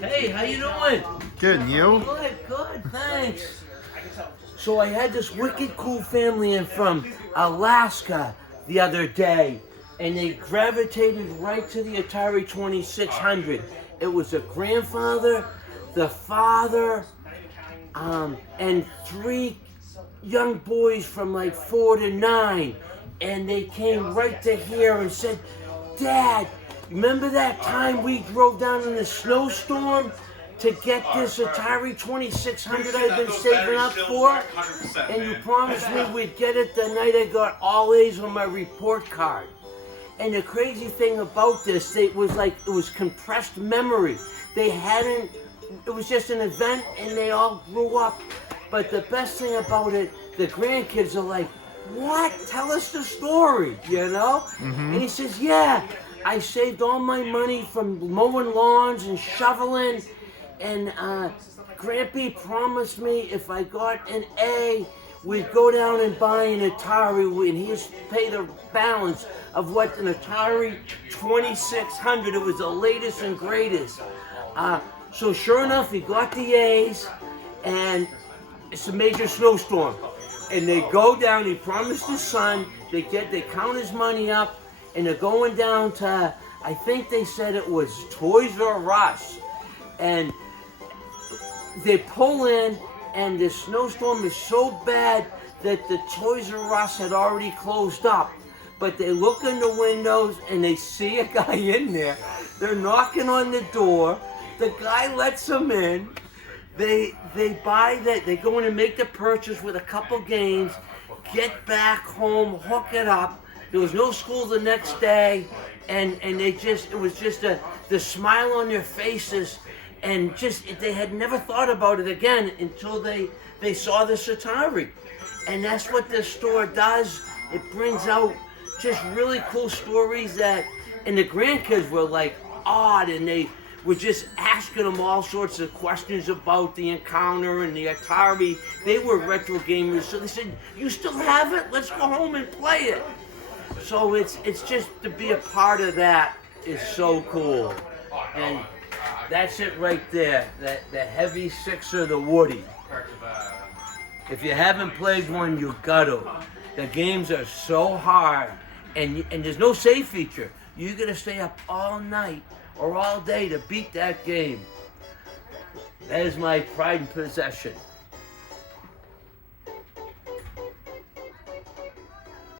Hey, how you doing? Good, and you? Good, thanks. So I had this wicked cool family in from Alaska the other day, and they gravitated right to the Atari 2600. It was the grandfather, the father, and three young boys from like 4 to 9, and they came right to here and said, Dad, remember that time we drove down in a snowstorm to get this Atari 2600 I've been saving up for? And you promised me we'd get it the night I got all A's on my report card. And the crazy thing about this, it was compressed memory. It was just an event and they all grew up. But the best thing about it, the grandkids are like, what? Tell us the story, you know? Mm-hmm. And he says, yeah, I saved all my money from mowing lawns and shoveling, and Grampy promised me if I got an A, we'd go down and buy an Atari, and he'd pay the balance of what an Atari 2600, it was the latest and greatest. So sure enough, he got the A's, and it's a major snowstorm. And they go down, he promised his son, they count his money up, and they're going down to, I think they said it was Toys R Us. And they pull in, and the snowstorm is so bad that the Toys R Us had already closed up. But they look in the windows, and they see a guy in there. They're knocking on the door. The guy lets them in. They buy that, they go in and make the purchase with a couple games, get back home, hook it up. There was no school the next day, and it was just the smile on their faces, and they had never thought about it again until they saw this Atari. And that's what this store does. It brings out just really cool stories and the grandkids were like awed, and they were just asking them all sorts of questions about the encounter and the Atari. They were retro gamers, so they said, you still have it? Let's go home and play it. So it's just to be a part of that is so cool. And that's it right there, the heavy sixer, the Woody. If you haven't played one, you got to. The games are so hard, and there's no save feature. You got to stay up all night or all day to beat that game. That is my pride and possession.